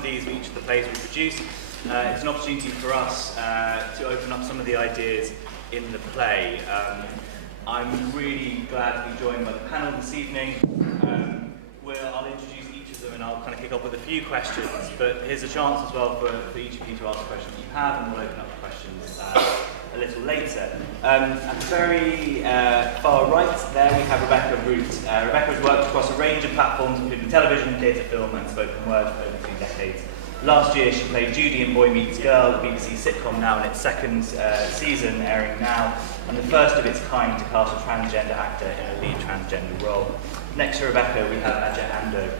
of these for each of the plays we produce. It's an opportunity for us to open up some of the ideas in the play. I'm really glad to be joined by the panel this evening. I'll introduce each of them and I'll kind of kick off with a few questions, but here's a chance as well for each of you to ask a question that you have, and we'll open up the questions a little later. At the very far right there we have Rebecca Root. Rebecca has worked across a range of platforms including television, theatre, film and spoken word for over 2 decades. Last year she played Judy in Boy Meets Girl, the BBC sitcom now in its second season, airing now, and the first of its kind to cast a transgender actor in a lead transgender role. Next to Rebecca we have Adjoa Andoh,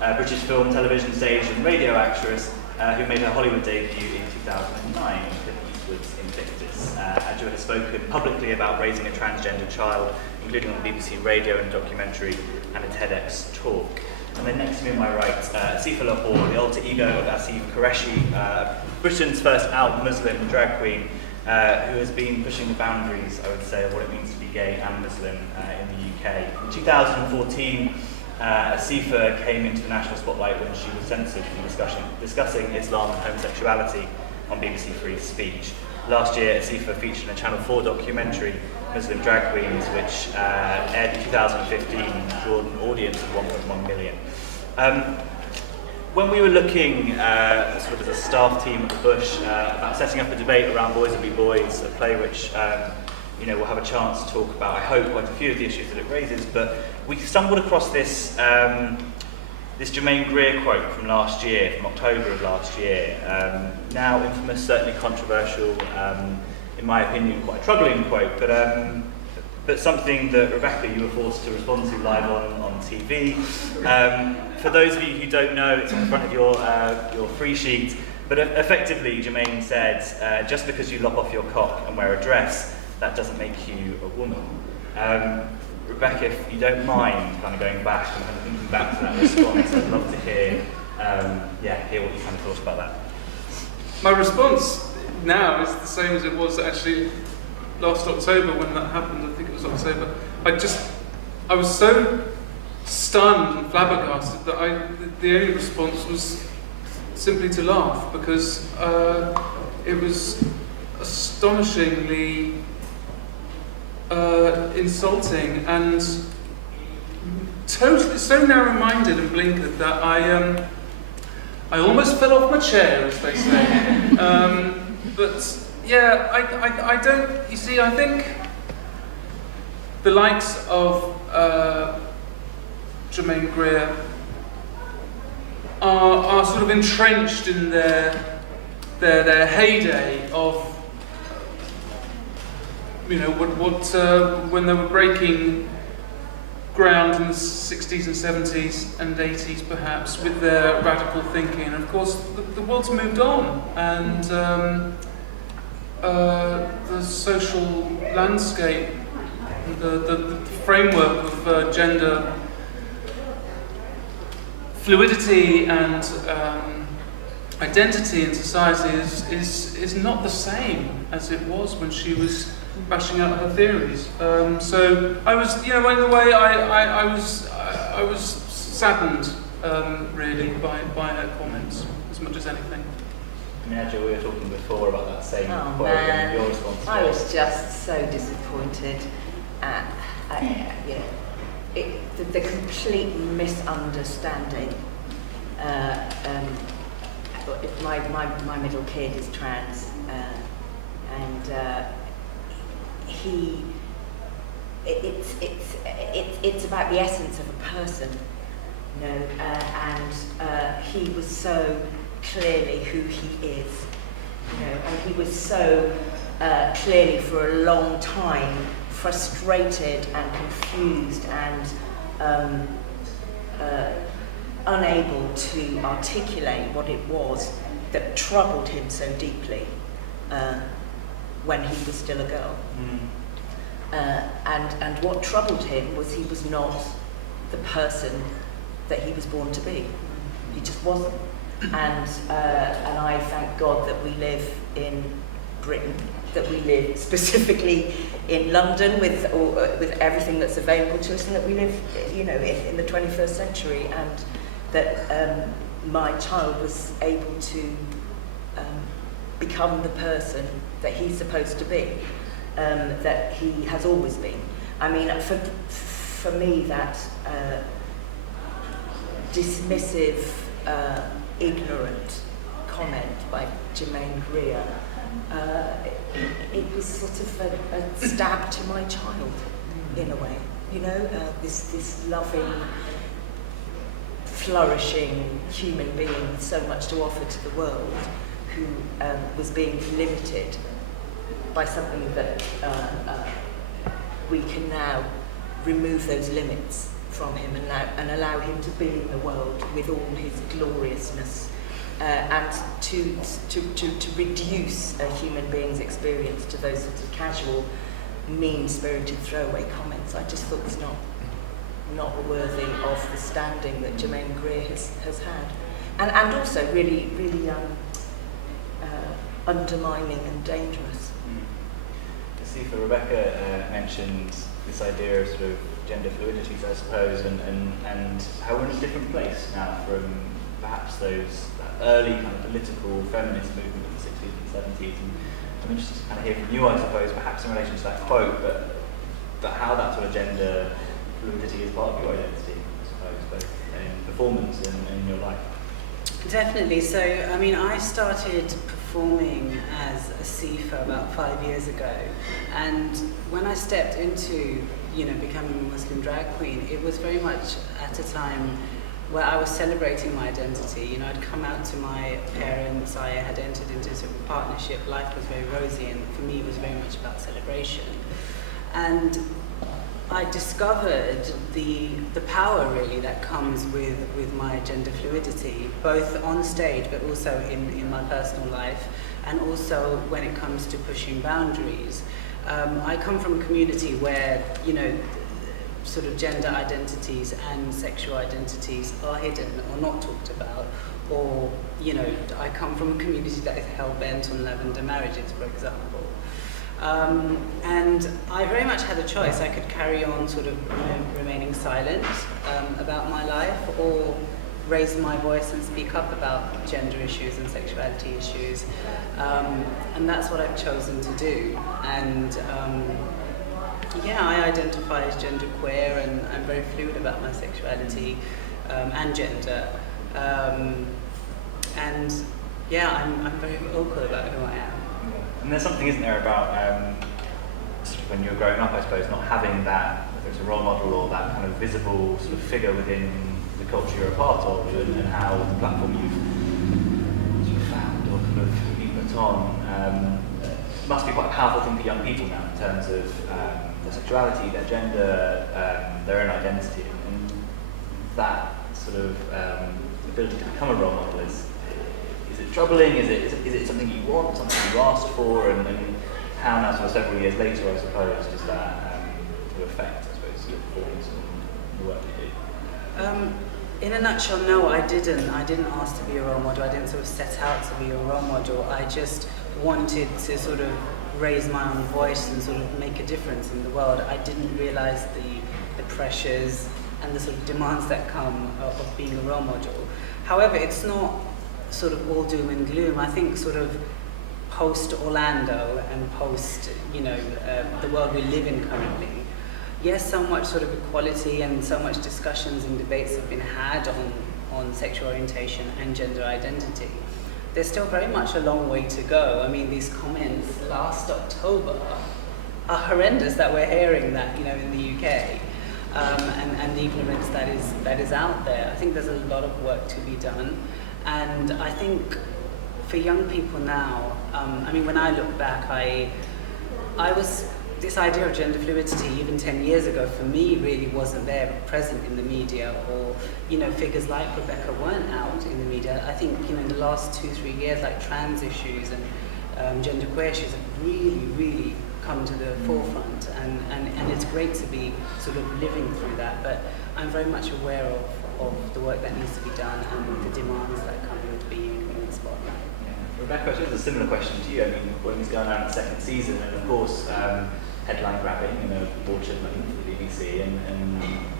a British film, television, stage and radio actress who made her Hollywood debut in 2009 with Eastwood's Invictus. Adjoa has spoken publicly about raising a transgender child, including on BBC radio and documentary and a TEDx talk. And then next to me on my right, Asifa Lahore, the alter ego of Asifa Qureshi, Britain's first out Muslim drag queen, who has been pushing the boundaries, I would say, of what it means to be gay and Muslim in the UK. In 2014, Asifa came into the national spotlight when she was censored from discussing Islam and homosexuality on BBC Free Speech. Last year, Asifa featured in a Channel 4 documentary, Muslim Drag Queens, which aired in 2015, drew an audience of 1.1 million. When we were looking sort of as a staff team at the Bush about setting up a debate around Boys Will Be Boys, a play which we'll have a chance to talk about, I hope, quite a few of the issues that it raises, but we stumbled across this this Germaine Greer quote from last year, from October of last year, now infamous, certainly controversial, in my opinion quite a troubling quote, but something that Rebecca, you were forced to respond to live on TV. For those of you who don't know, it's on the front of your free sheet, but effectively Germaine said, just because you lop off your cock and wear a dress, that doesn't make you a woman. Rebecca, if you don't mind kind of going back and kind of thinking back to that response, I'd love to hear what you kind of thought about that. My response now is the same as it was actually last October when that happened. I think it was October. I was so stunned and flabbergasted that the only response was simply to laugh, because it was astonishingly insulting and totally so narrow-minded and blinkered that I almost fell off my chair, as they say. But yeah, I don't. You see, I think the likes of Germaine Greer are sort of entrenched in their heyday of, when they were breaking ground in the 60s and 70s and 80s perhaps with their radical thinking. And of course the world's moved on, and the social landscape, the framework of gender fluidity and identity in society is not the same as it was when she was bashing out her theories. So I was, in a way, I was saddened, really, by her comments as much as anything. Adjoa, we were talking before about that same quote and your response. I was just so disappointed at the complete misunderstanding. My middle kid is trans, and it's about the essence of a person, and he was so clearly who he is, and he was so clearly for a long time frustrated and confused and unable to articulate what it was that troubled him so deeply when he was still a girl. And what troubled him was he was not the person that he was born to be. He just wasn't. And I thank God that we live in Britain, that we live specifically in London with everything that's available to us, and that we live, in the 21st century, and that my child was able to become the person that he's supposed to be, that he has always been. I mean, for me, that dismissive, ignorant comment by Germaine Greer, it was sort of a stab to my child, in a way. You know, this loving, flourishing human being with so much to offer to the world, who was being limited by something that we can now remove those limits from him and allow him to be in the world with all his gloriousness, and to reduce a human being's experience to those sorts of casual, mean-spirited throwaway comments. I just thought was not worthy of the standing that Germaine Greer has had, and also really undermining and dangerous. Asifa, Rebecca mentioned this idea of sort of gender fluidities, I suppose, and how we're in a different place now from perhaps that early kind of political feminist movement of the 60s and 70s. And I'm interested to kind of hear from you, I suppose, perhaps in relation to that quote, but how that sort of gender fluidity is part of your identity, I suppose, both in performance and in your life. Definitely. So, I mean, I started performing as Asifa about 5 years ago, and when I stepped into, becoming a Muslim drag queen, it was very much at a time where I was celebrating my identity. I'd come out to my parents, I had entered into sort of partnership, life was very rosy, and for me it was very much about celebration. And I discovered the power really that comes with my gender fluidity, both on stage but also in my personal life, and also when it comes to pushing boundaries. I come from a community where, sort of gender identities and sexual identities are hidden or not talked about, or, I come from a community that is hell-bent on lavender marriages, for example. And I very much had a choice. I could carry on sort of remaining silent about my life, or raise my voice and speak up about gender issues and sexuality issues. And that's what I've chosen to do. And I identify as genderqueer, and I'm very fluid about my sexuality and gender. I'm very vocal about who I am. And there's something, isn't there, about when you're growing up, I suppose, not having that, whether it's a role model or that kind of visible sort of figure within the culture you're a part of, and how the platform you've sort of found or kind of been put on must be quite a powerful thing for young people now in terms of their sexuality, their gender, their own identity, and that sort of ability to become a role model is it troubling? Is it something you want, something you asked for, and how now, sort of several years later, I suppose, does that to affect, I suppose, your performance and the work you do? In a nutshell, no, I didn't. I didn't ask to be a role model. I didn't sort of set out to be a role model. I just wanted to sort of raise my own voice and sort of make a difference in the world. I didn't realise the pressures and the sort of demands that come of being a role model. However, it's not sort of all doom and gloom. I think sort of post Orlando and post, the world we live in currently, yes, so much sort of equality and so much discussions and debates have been had on sexual orientation and gender identity. There's still very much a long way to go. I mean, these comments last October are horrendous that we're hearing that, in the UK, and the ignorance that is out there. I think there's a lot of work to be done. And I think for young people now, when I look back, this idea of gender fluidity even 10 years ago for me really wasn't there, present in the media, or figures like Rebecca weren't out in the media. I think in the last 2-3 years, like trans issues and genderqueer issues have really come to the forefront, and it's great to be sort of living through that. But I'm very much aware of the work that needs to be done and the demands that come with being in the spotlight. Yeah. Rebecca, I suppose a similar question to you. I mean, when he's going on the second season, and of course, headline grabbing and a abortion money for the BBC and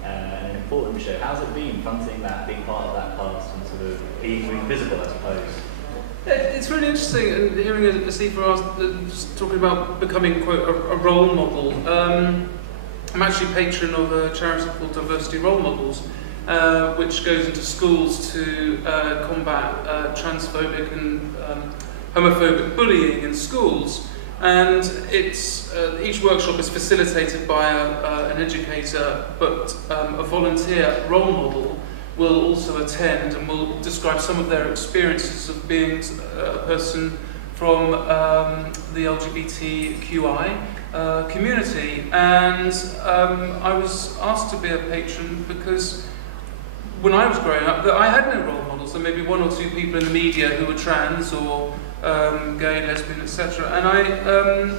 an important show. How's it been fronting that, being part of that cast and sort of being really visible, I suppose? It's really interesting, and hearing Asifa talking about becoming, quote, a role model. I'm actually patron of a charity called Diversity Role Models, which goes into schools to combat transphobic and homophobic bullying in schools. And it's each workshop is facilitated by an educator, but a volunteer role model will also attend and will describe some of their experiences of being a person from the LGBTQI community. And I was asked to be a patron because when I was growing up, I had no role models. There may be one or two people in the media who were trans or gay, lesbian, etc. And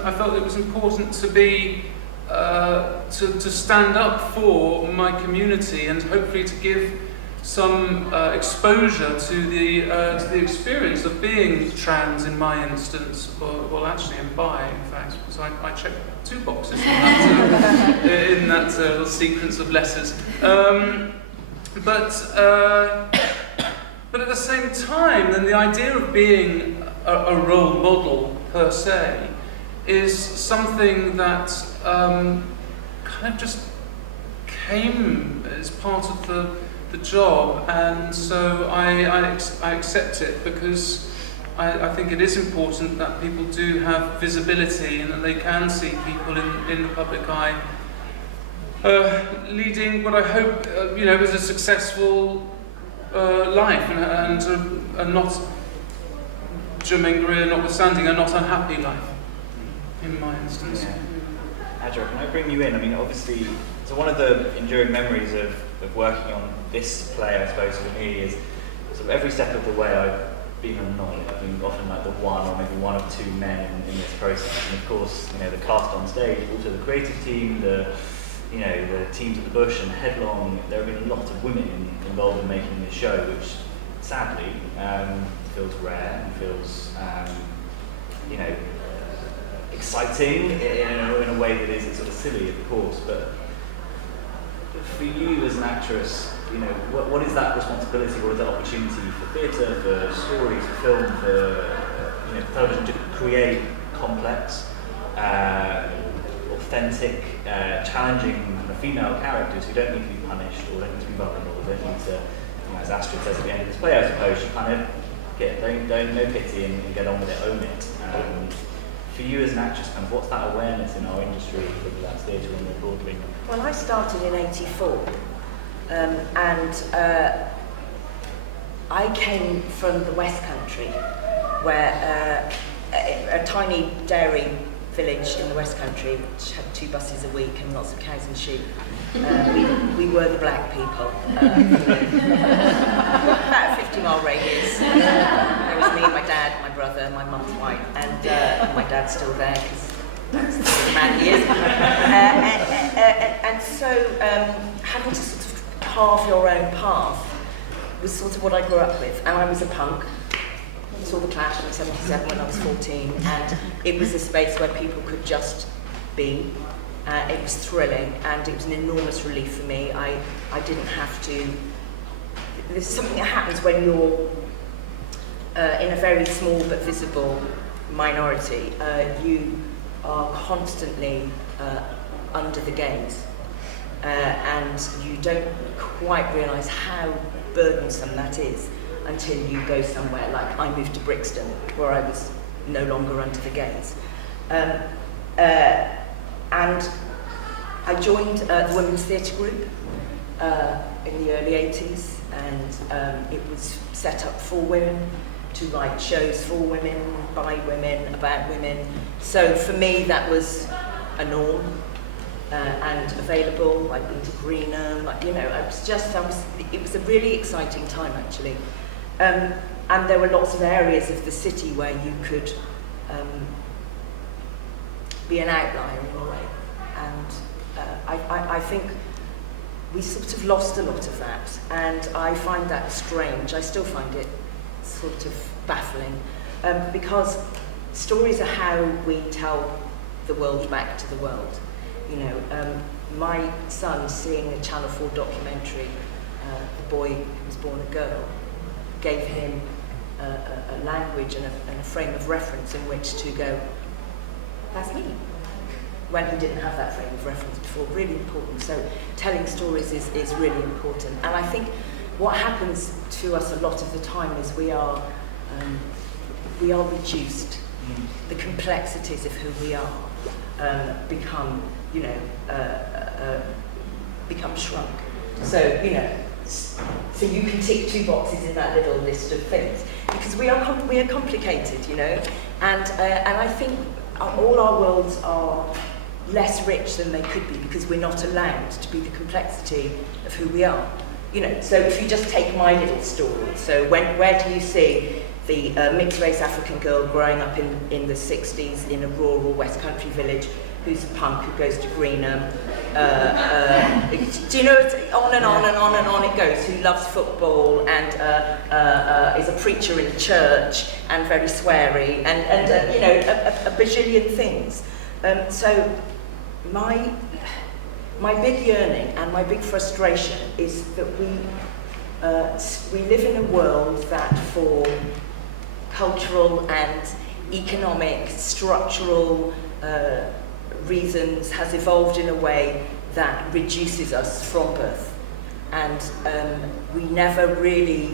I felt it was important to be to stand up for my community and hopefully to give some exposure to the experience of being trans in my instance, well actually I'm bi in fact, because I checked 2 boxes in that little sequence of letters. But at the same time, then the idea of being a role model per se is something that kind of just came as part of the job, and so I accept it because I think it is important that people do have visibility and that they can see people in the public eye leading what I hope is a successful life and not Jermaine notwithstanding, a not unhappy life in my instance. Yeah. Adjoa, can I bring you in? I mean, obviously, so one of the enduring memories of working on this play, I suppose, for me is sort of every step of the way I've been annoyed. I've been often like the one or maybe one of 2 men in this process. And of course, the cast on stage, also the creative team, the teams at the Bush and Headlong. There have been a lot of women involved in making this show, which sadly feels rare and feels exciting in a way that is sort of silly, of course. But for you as an actress, what is that responsibility? What is that opportunity for theatre, for stories, for film, for television to create complex, authentic, challenging female characters who don't need to be punished or don't need to be vulnerable, don't need to, as Astrid says at the end of this play, I suppose, you kind of don't no pity and get on with it, own it. For you as an actress, kind of what's that awareness in our industry, whether that's theatre or more broadly? Well, I started in '84, and I came from the West Country, where a tiny dairy village in the West Country, which had 2 buses a week and lots of cows and sheep. We were the black people. About a 50-mile radius. There was me, my dad, my brother, my mum's white, and my dad's still there because that's the man he is. And so having to sort of carve your own path was sort of what I grew up with. And I was a punk. Saw the Clash in '77 when I was 14, and it was a space where people could just be. It was thrilling, and it was an enormous relief for me. I didn't have to. There's something that happens when you're in a very small but visible minority. You are constantly under the gaze, and you don't quite realise how burdensome that is until you go somewhere like I moved to Brixton, where I was no longer under the gaze. And I joined the Women's Theatre Group in the early 80s, and it was set up for women, to write shows for women, by women, about women. So for me that was a norm and available. I'd been to Greenham, it was a really exciting time actually. And there were lots of areas of the city where you could be an outlier in a way. And I think we sort of lost a lot of that, and I find that strange. I still find it sort of baffling, because stories are how we tell the world back to the world. You know, my son seeing a Channel 4 documentary, The Boy Who Was Born a Girl, gave him a language and a frame of reference in which to go, that's me, when he didn't have that frame of reference before. Really important. So telling stories is really important. And I think what happens to us a lot of the time is we are reduced. The complexities of who we are become, you know, become shrunk. So, you know, so you can tick 2 boxes in that little list of things, because we are complicated, you know, and I think all our worlds are less rich than they could be because we're not allowed to be the complexity of who we are. You know, so if you just take my little story, so where do you see the mixed-race African girl growing up in the 60s in a rural West Country village, who's a punk who goes to Greenham, do you know, it's on and on and on and on it goes, who loves football and is a preacher in a church and very sweary and you know, a bajillion things. So my big yearning and my big frustration is that we live in a world that for cultural and economic, structural reasons has evolved in a way that reduces us from birth. And we never really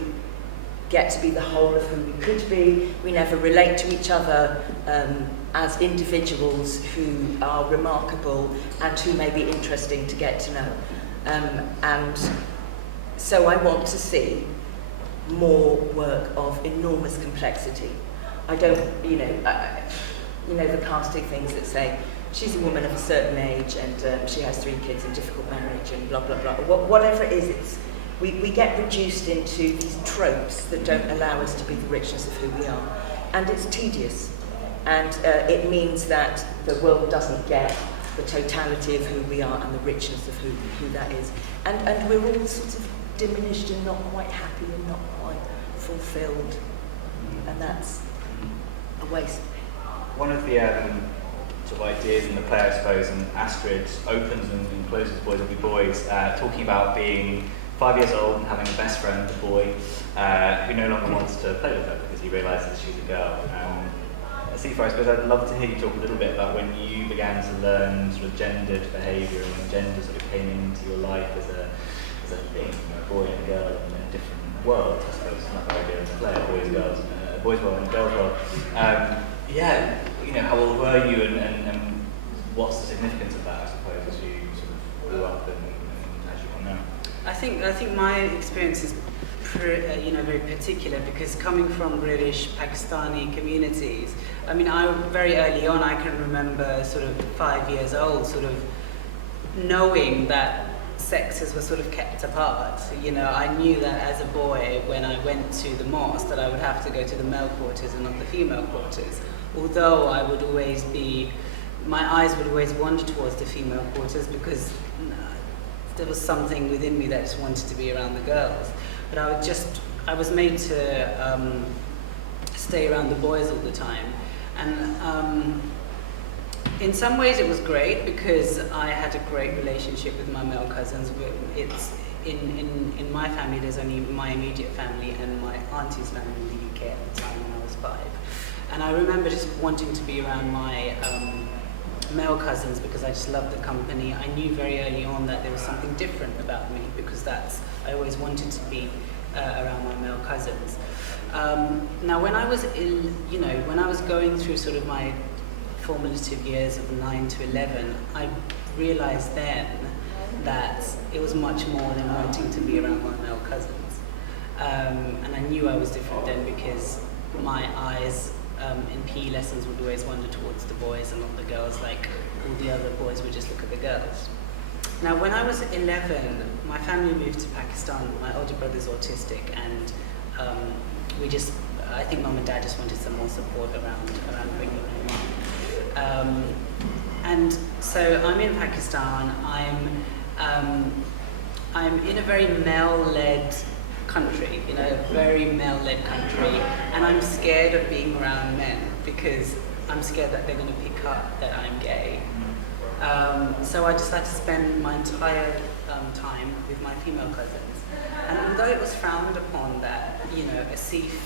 get to be the whole of who we could be. We never relate to each other as individuals who are remarkable and who may be interesting to get to know. And so I want to see more work of enormous complexity. I don't, you know, the casting things that say she's a woman of a certain age and she has 3 kids and difficult marriage and blah blah blah. Whatever it is, we get reduced into these tropes that don't allow us to be the richness of who we are, and it's tedious. And it means that the world doesn't get the totality of who we are and the richness of who that is. And we're all sort of diminished and not quite happy and not quite fulfilled. And that's a waste. One of the sort of ideas in the play, I suppose, and Astrid opens and closes Boys Will Be Boys, talking about being 5 years old and having a best friend, a boy, who no longer wants to play with her because he realises she's a girl. Asifa, I suppose I'd love to hear you talk a little bit about when you began to learn sort of gendered behaviour and when gender sort of came into your life as a thing, you know, a boy and a girl in a different world, I suppose. It's not the idea in the play, a boys' world and a girls' world. Yeah, you know, how old were you and what's the significance of that, I suppose, as you sort of grew up and as you are now? I think my experience is very particular because coming from British Pakistani communities, I mean, very early on I can remember sort of 5 years old sort of knowing that sexes were sort of kept apart. You know, I knew that as a boy when I went to the mosque that I would have to go to the male quarters and not the female quarters. Although I would always my eyes would always wander towards the female quarters because there was something within me that just wanted to be around the girls. But I was made to stay around the boys all the time. And in some ways it was great because I had a great relationship with my male cousins. It's in my family, there's only my immediate family and my auntie's family in the UK at the time when I was 5. And I remember just wanting to be around my male cousins because I just loved the company. I knew very early on that there was something different about me because I always wanted to be around my male cousins. Now when I was going through sort of my formative years of 9 to 11, I realized then that it was much more than wanting to be around my male cousins. And I knew I was different then because my eyes in PE lessons would always wander towards the boys and not the girls, like all the other boys would just look at the girls. Now when I was 11, my family moved to Pakistan. My older brother's autistic and I think mum and dad just wanted some more support around bringing him up. And so I'm in Pakistan, I'm in a very male-led country, very male-led country, and I'm scared of being around men because I'm scared that they're going to pick up that I'm gay. So I decided to spend my entire time with my female cousins. And although it was frowned upon that, Asif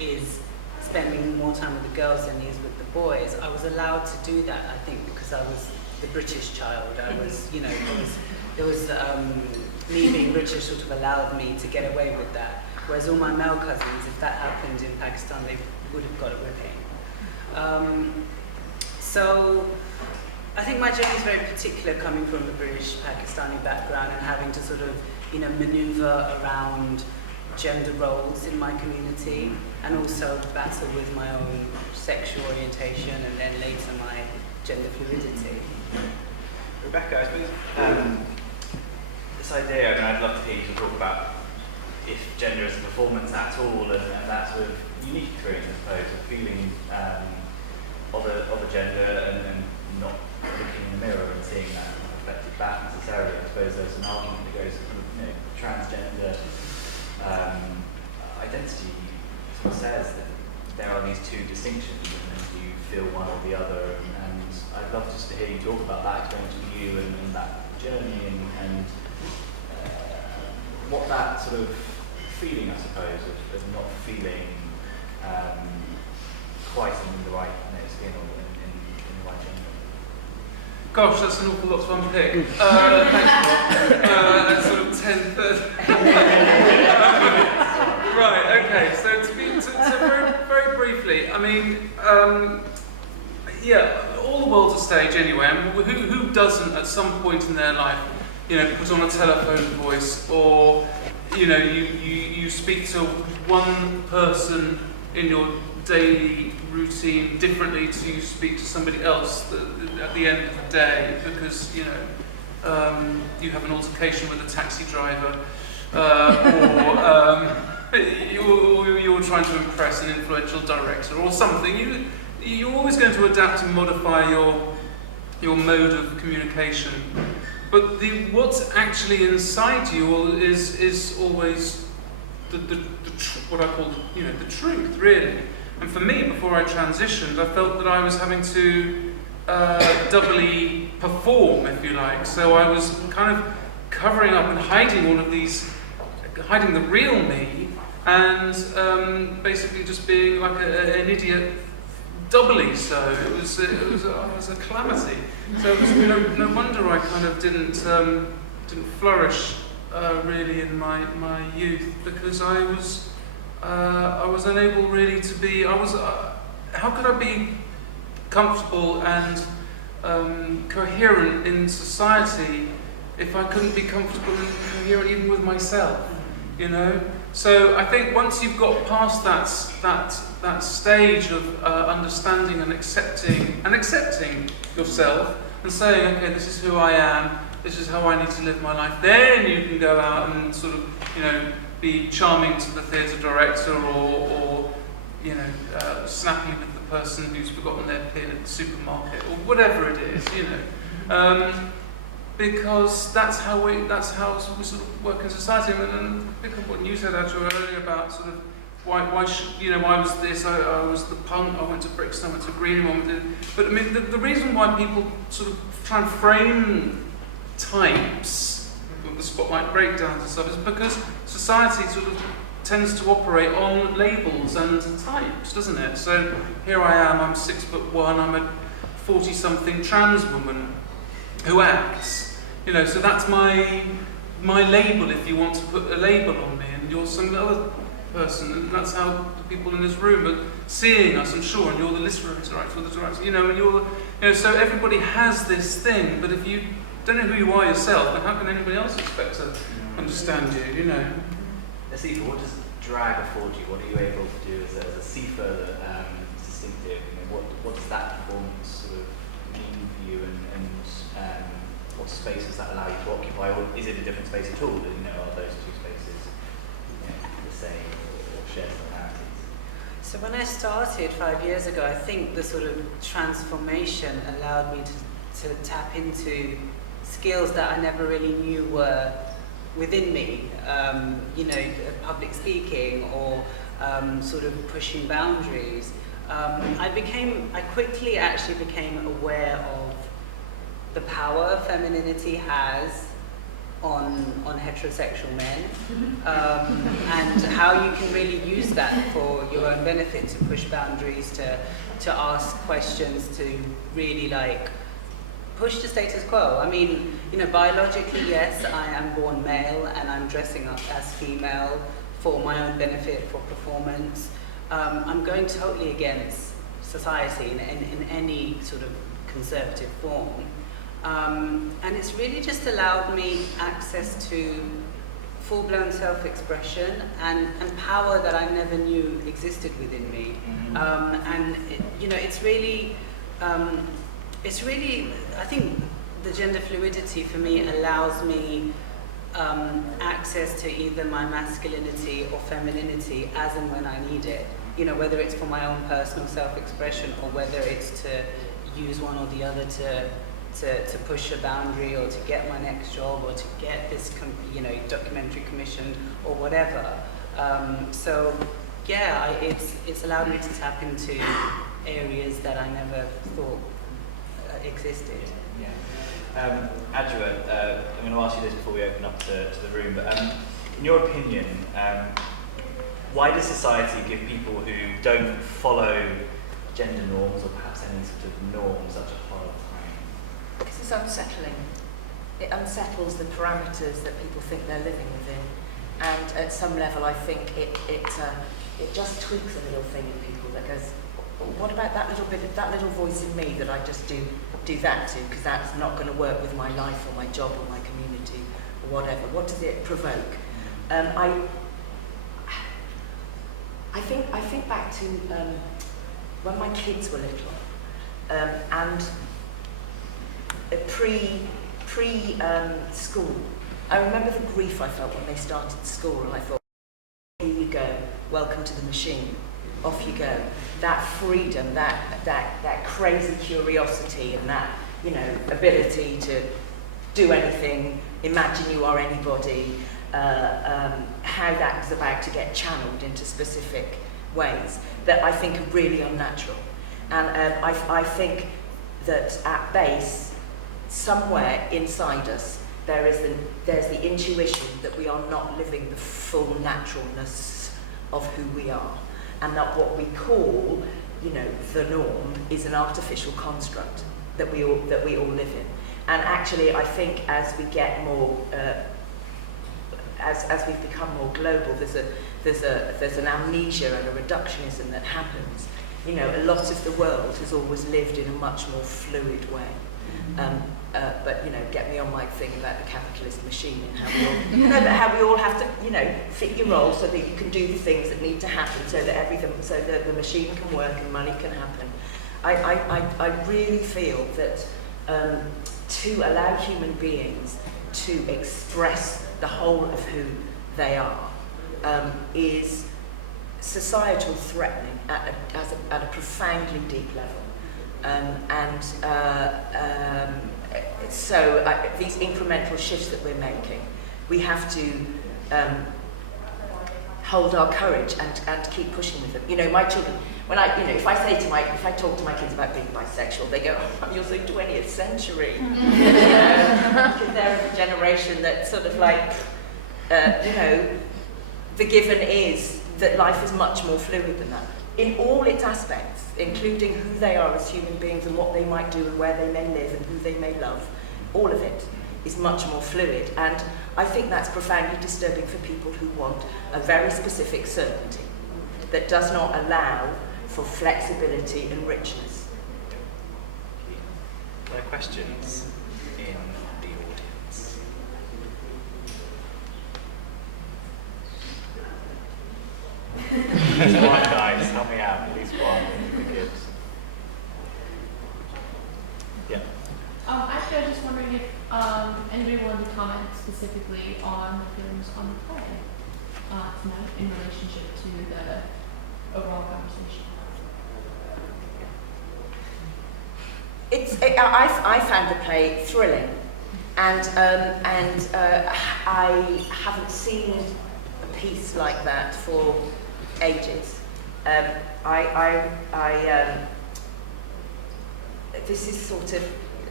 is spending more time with the girls than he is with the boys, I was allowed to do that, I think, because I was the British child. I was, me being British sort of allowed me to get away with that. Whereas all my male cousins, if that happened in Pakistan, they would have got a whipping. So I think my journey is very particular, coming from a British Pakistani background and having to sort of, maneuver around gender roles in my community, and also battle with my own sexual orientation, and then later my gender fluidity. Rebecca, I suppose this idea, I'd love to hear you talk about if gender is a performance at all, and that sort of unique experience, I suppose, of feeling of a gender and not looking in the mirror and seeing that reflected back necessarily. I suppose there's an argument that goes, transgender identity sort of says that there are these two distinctions and you feel one or the other, and I'd love just to hear you talk about that experience with you and that journey and what that sort of feeling, I suppose, of not feeling quite in the right skin or in the right gender. Gosh, that's an awful lot to unpick. Thanks, Rob. That's sort of 10:30. Right, okay, so very briefly, I mean, all the world's a stage anyway. I mean, who doesn't at some point in their life, put on a telephone voice, or, you speak to one person in your daily routine differently to you speak to somebody else at the end of the day, because you have an altercation with a taxi driver, or you're trying to impress an influential director or something. You're always going to adapt and modify your mode of communication, but what's actually inside you is always what I call the truth, really. And for me, before I transitioned, I felt that I was having to doubly perform, if you like. So I was kind of covering up and hiding all of these, hiding the real me, and basically just being like an idiot doubly so. It was a calamity. So it was no wonder I kind of didn't flourish really in my youth, because I was unable really to be. How could I be comfortable and coherent in society if I couldn't be comfortable and coherent even with myself? So I think once you've got past that stage of understanding and accepting yourself and saying, okay, this is who I am, this is how I need to live my life, then you can go out and sort of, be charming to the theatre director, or snappy with the person who's forgotten their pin at the supermarket, or whatever it is, because that's how we sort of work in society. And pick up what you said, Adjoa, earlier about sort of why was this? I was the punk. I went to Brixton. I went to Greenham. But I mean, the reason why people sort of try and frame types, the spotlight breakdowns and stuff, is because society sort of tends to operate on labels and types, doesn't it? So here I am, I'm 6'1", I'm a 40-something trans woman who acts. So that's my label, if you want to put a label on me, and you're some other person, and that's how the people in this room are seeing us, I'm sure, and you're the literary director, or the director, and you're, so everybody has this thing, but if you don't know who you are yourself, then how can anybody else expect to understand you, Asifa, what does drag afford you? What are you able to do as a Asifa that is distinctive? What does that performance sort of mean for you, and what space does that allow you to occupy, or is it a different space at all? Are those two spaces the same or share similarities? So when I started 5 years ago, I think the sort of transformation allowed me to tap into skills that I never really knew were within me, public speaking, or sort of pushing boundaries. I quickly actually became aware of the power femininity has on heterosexual men, and how you can really use that for your own benefit, to push boundaries, to ask questions, to really like push the status quo. I mean, you know, biologically, yes, I am born male and I'm dressing up as female for my own benefit, for performance. I'm going totally against society in any sort of conservative form. And it's really just allowed me access to full-blown self-expression and power that I never knew existed within me. You know, it's really, I think the gender fluidity for me allows me access to either my masculinity or femininity as and when I need it. You know, whether it's for my own personal self-expression or whether it's to use one or the other to push a boundary or to get my next job or to get this, you know, documentary commissioned or whatever. So yeah, it's allowed me to tap into areas that I never thought existed. Yeah. Adjoa, I'm going to ask you this before we open up to the room, but in your opinion, why does society give people who don't follow gender norms or perhaps any sort of norms such a hard time? Because it's unsettling. It unsettles the parameters that people think they're living within, and at some level, I think it just tweaks a little thing in people that goes, what about that little bit, that little voice in me that I just do that to, because that's not going to work with my life or my job or my community or whatever. What does it provoke? I think back to when my kids were little, and pre school. I remember the grief I felt when they started school, and I thought, here you go, welcome to the machine. Off you go. That freedom, that crazy curiosity, and that, you know, ability to do anything, imagine you are anybody, how that is about to get channeled into specific ways that I think are really unnatural. And I think that at base, somewhere inside us, there's the intuition that we are not living the full naturalness of who we are. And that what we call, you know, the norm is an artificial construct that we all live in. And actually, I think as we get more, as we've become more global, there's an amnesia and a reductionism that happens. You know, a lot of the world has always lived in a much more fluid way. But you know, get me on my thing about the capitalist machine and how we all have to, you know, fit your role so that you can do the things that need to happen, so that the machine can work and money can happen. I really feel that to allow human beings to express the whole of who they are is societal threatening at a profoundly deep level. So these incremental shifts that we're making, we have to hold our courage and keep pushing with them. You know, my children, when if I talk to my kids about being bisexual, they go, oh, you're so 20th century. You know, because they're a generation that sort of like, you know, the given is that life is much more fluid than that. In all its aspects, including who they are as human beings and what they might do and where they may live and who they may love, all of it is much more fluid. And I think that's profoundly disturbing for people who want a very specific certainty that does not allow for flexibility and richness. Are there questions in the audience? There's one, guys, help me out, at least one. Good. Yeah. Actually, I was just wondering if anybody wanted to comment specifically on the feelings on the play tonight in relationship to the overall conversation. I found the play thrilling, and I haven't seen a piece like that for ages. This is sort of,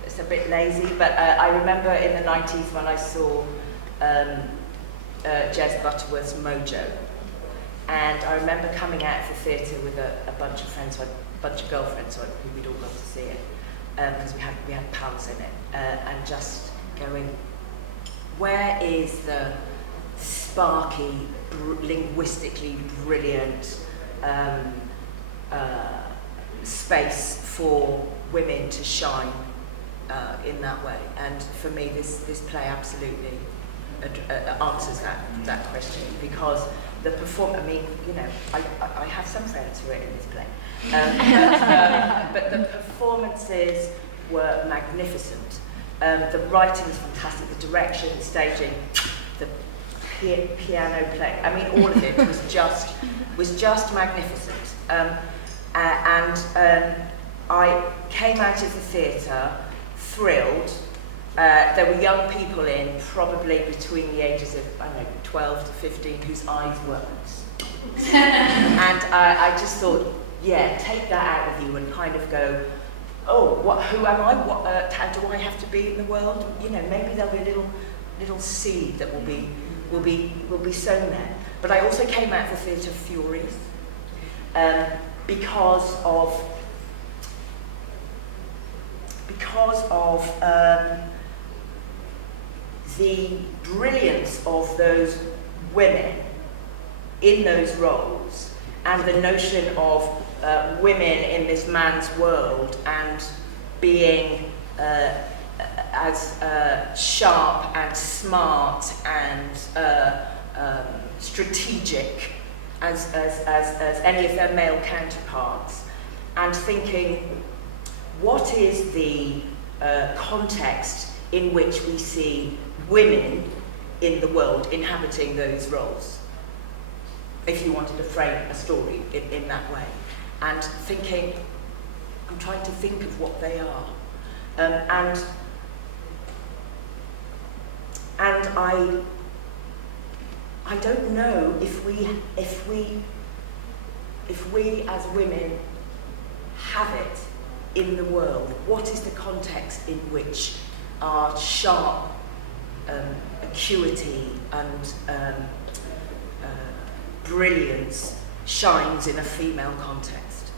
it's a bit lazy, but I remember in the 90s when I saw Jez Butterworth's Mojo, and I remember coming out of the theatre with a bunch of friends, a bunch of girlfriends, who we'd all gone to see it, because we had pals in it, and just going, where is the sparky, linguistically brilliant space for women to shine in that way? And for me, this play absolutely answers that question, because the I mean, you know, I have some friends who are in this play, but the performances were magnificent. The writing was fantastic, the direction, the staging, the piano playing. I mean, all of it was just magnificent. I came out of the theatre thrilled. There were young people in, probably between the ages of, I don't know, 12 to 15, whose eyes weren't. And I just thought, yeah, take that out with you and kind of go, oh, who am I? How do I have to be in the world? You know, maybe there'll be a little seed that will be sown there. But I also came out of the theatre furious because of the brilliance of those women in those roles, and the notion of women in this man's world and being as sharp and smart and strategic as any of their male counterparts, and thinking, what is the context in which we see women in the world inhabiting those roles, if you wanted to frame a story in that way? And thinking, I'm trying to think of what they are. And I don't know if we as women have it in the world. What is the context in which our sharp acuity and brilliance shines in a female context?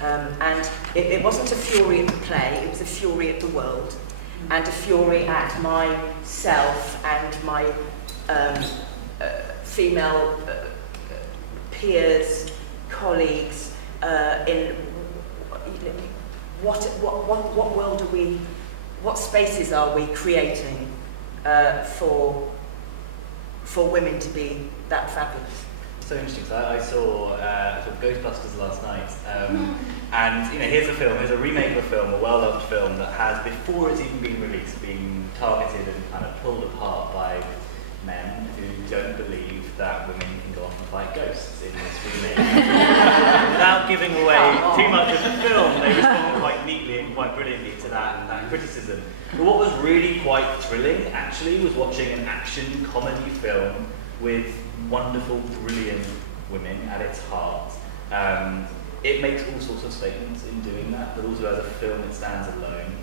And it wasn't a fury at the play, it was a fury at the world, and a fury at myself and my female peers, colleagues, in what world are we, what spaces are we creating for women to be that fabulous? So interesting. So I saw Ghostbusters last night, and you know, here's a remake of a film, a well-loved film that has, before it's even been released, been targeted and kind of pulled apart by men who don't believe that women can go off and fight ghosts in this remake. Without giving away too much of the film, they respond quite neatly and quite brilliantly to that criticism. But what was really quite thrilling, actually, was watching an action comedy film with wonderful, brilliant women at its heart. It makes all sorts of statements in doing that, but also as a film it stands alone.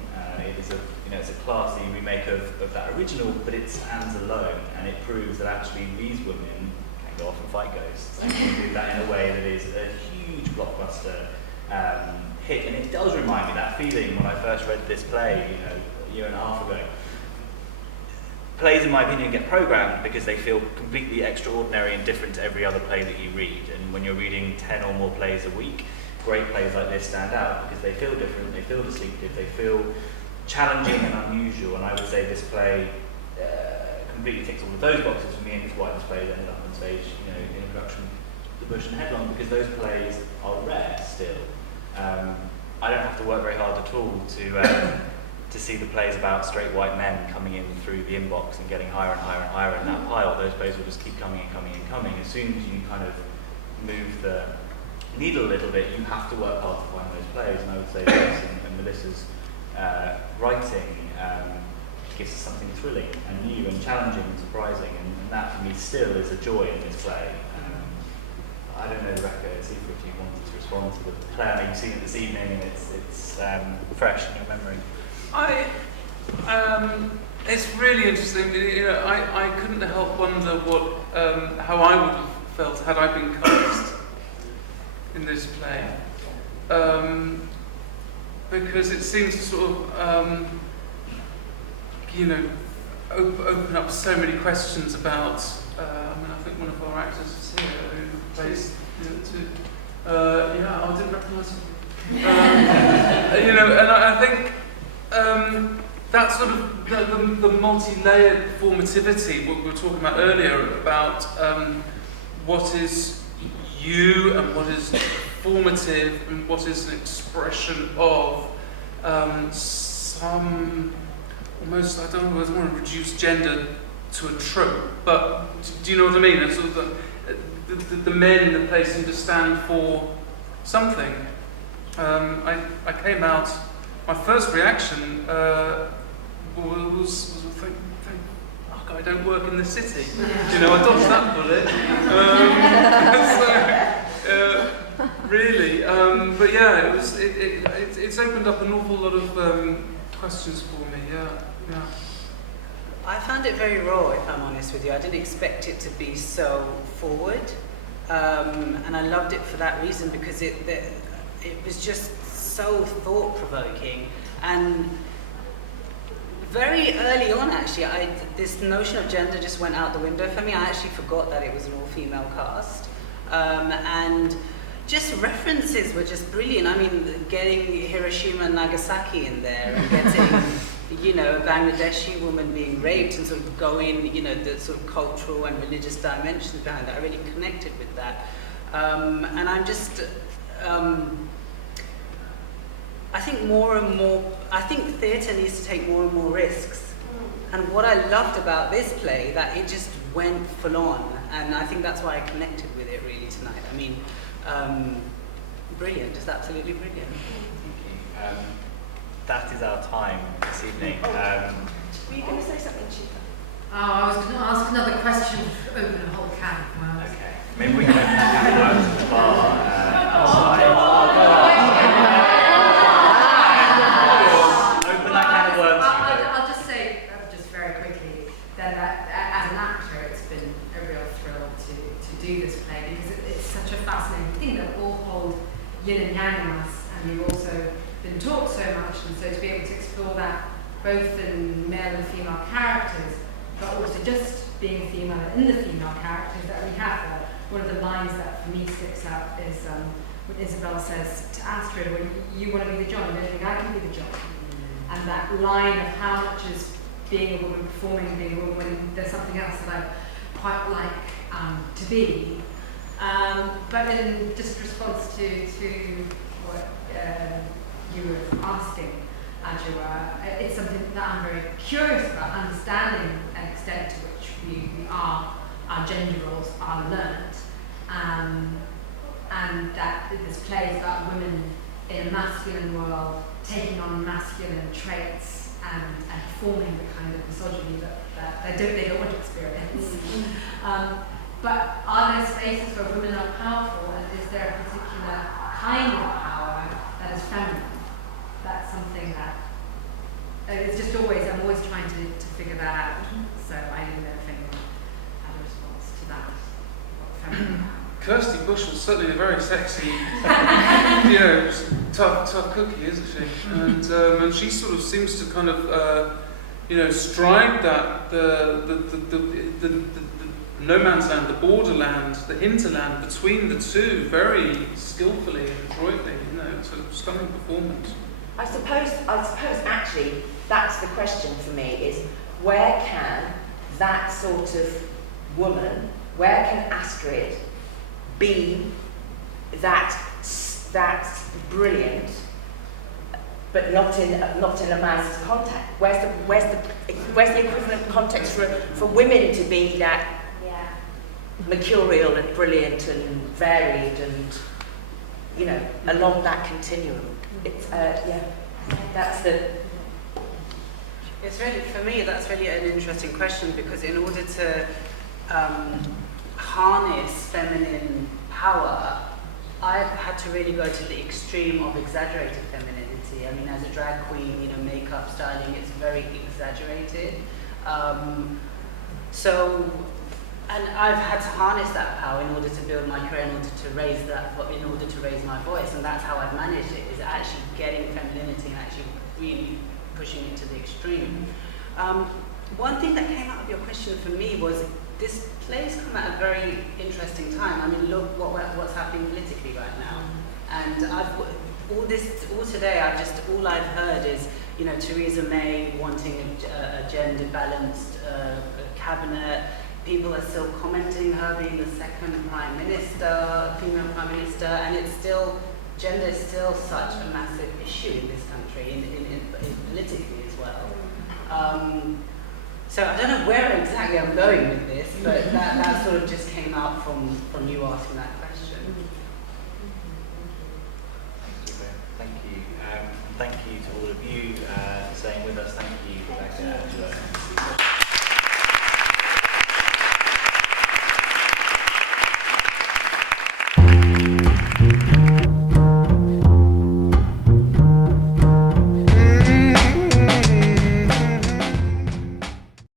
It's a classy remake of that original, but it stands alone, and it proves that actually these women can go off and fight ghosts, and can do that in a way that is a huge blockbuster hit. And it does remind me that feeling when I first read this play, a year and a half ago. Plays, in my opinion, get programmed because they feel completely extraordinary and different to every other play that you read. And when you're reading 10 or more plays a week, great plays like this stand out because they feel different, they feel distinctive, they feel challenging and unusual. And I would say this play completely ticks all of those boxes for me, and it's why this play ended up on stage, in a production, The Bush and Headlong, because those plays are rare still. I don't have to work very hard at all to see the plays about straight white men coming in through the inbox and getting higher and higher and higher in that pile. Those plays will just keep coming and coming and coming. As soon as you kind of move the needle a little bit, you have to work hard to find those plays. And I would say this, and Melissa's writing gives us something thrilling and new and challenging and surprising, and that for me still is a joy in this play. I don't know the record, Asifa, if you wanted to respond to the play. You've seen it this evening and it's fresh in your memory. It's really interesting. You know, I couldn't help wonder how I would have felt had I been cast in this play, because it seems to sort of, you know, open up so many questions about. I think one of our actors is here who plays, I didn't recognise him. You know, and I think that sort of the multi-layered formativity, what we were talking about earlier, about what is you and what is formative and what is an expression of some almost, I don't want to reduce gender to a trope, but do you know what I mean? It's sort of the men in the play seem to stand for something. I came out, my first reaction was think, oh God, I don't work in the city. You know, I dodged that bullet. Really, but yeah, it's opened up an awful lot of questions for me. Yeah. I found it very raw, if I'm honest with you. I didn't expect it to be so forward, and I loved it for that reason, because it was just so thought-provoking. And very early on, actually, this notion of gender just went out the window for me. I actually forgot that it was an all-female cast, and just references were just brilliant. I mean, getting Hiroshima and Nagasaki in there, and getting you know, a Bangladeshi woman being raped, and sort of going, you know, the sort of cultural and religious dimensions behind that. I really connected with that. And I'm just, I think more and more, I think theatre needs to take more and more risks. And what I loved about this play, that it just went full on. And I think that's why I connected with it really tonight. I mean, brilliant, just absolutely brilliant. Thank you. That is our time this evening. Were you going to say something, Chica? Oh, I was going to ask another question, open a whole can of worms. Okay. Maybe we can open that can of worms at the bar outside. Open that can of worms. I'll just say, just very quickly, that as an actor, it's been a real thrill to do this play, because it's such a fascinating thing that all hold yin and yang in us, and we've also been taught so much, and so to be able to explore that both in male and female characters, but also just being a female in the female characters that we have. One of the lines that for me sticks out is when Isabel says to Astrid, well, you want to be the John, you don't think I can be the John. And that line of how much is being a woman, performing being a woman, when there's something else that I quite like to be. But in just response to what you were asking, Adjoa, it's something that I'm very curious about, understanding an extent to which our gender roles are learnt, and that this play is about women in a masculine world taking on masculine traits and performing the kind of misogyny that they don't want to experience. But are there spaces where women are powerful, and is there a particular kind of power that is feminine? That's something that it's just always, I'm always trying to figure that out. So I didn't know if anyone had a response to that. What feminine power? Kirsty Bushell's certainly a very sexy, you know, tough cookie, isn't she? And she sort of seems to kind of, you know, stride that the no man's land, the borderland, the hinterland between the two, very skillfully and adroitly. You know, it's a stunning performance. I suppose actually that's the question for me, is where can that sort of woman, where can Astrid be that brilliant, but not in a man's context? Where's the equivalent context for women to be that mercurial and brilliant and varied and, you know, along that continuum? It's that's the. It's really, for me, that's really an interesting question, because in order to harness feminine power, I've had to really go to the extreme of exaggerated femininity. I mean, as a drag queen, you know, makeup, styling, it's very exaggerated. And I've had to harness that power in order to build my career, in order to raise my voice, and that's how I've managed it, is actually getting femininity and actually really pushing it to the extreme. One thing that came out of your question for me was this play's come at a very interesting time. I mean, look what's happening politically right now. And all today, all I've heard is, you know, Theresa May wanting a gender balanced cabinet. People are still commenting her being the second prime minister, female prime minister, and it's still, gender is still such a massive issue in this country, in politically as well. So I don't know where exactly I'm going with this, but that sort of just came out from you asking that question. Thank you. Thank you to all of you staying with us. Thank you, Rebecca.